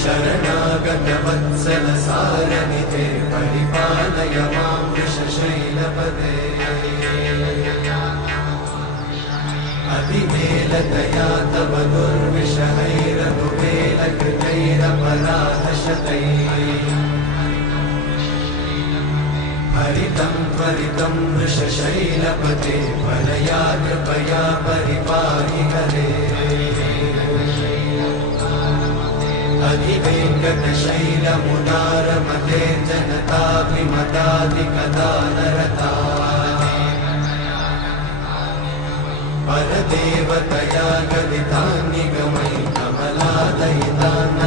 शरणागतवत्सल सारनिधे परिपालय मां वृषशैलपदे अतिवेलतया तव दुर्विषहैरनुवेलकृतैरपराधशतैः हरितं त्वरितं वृषशैलपते परया कृपया परिपाहि हरे अधिवेङ्कटशैलमुदारमते जनताभिमताधिकदानरता परदेवतया गदितान्निगमैः कमलादयितान्न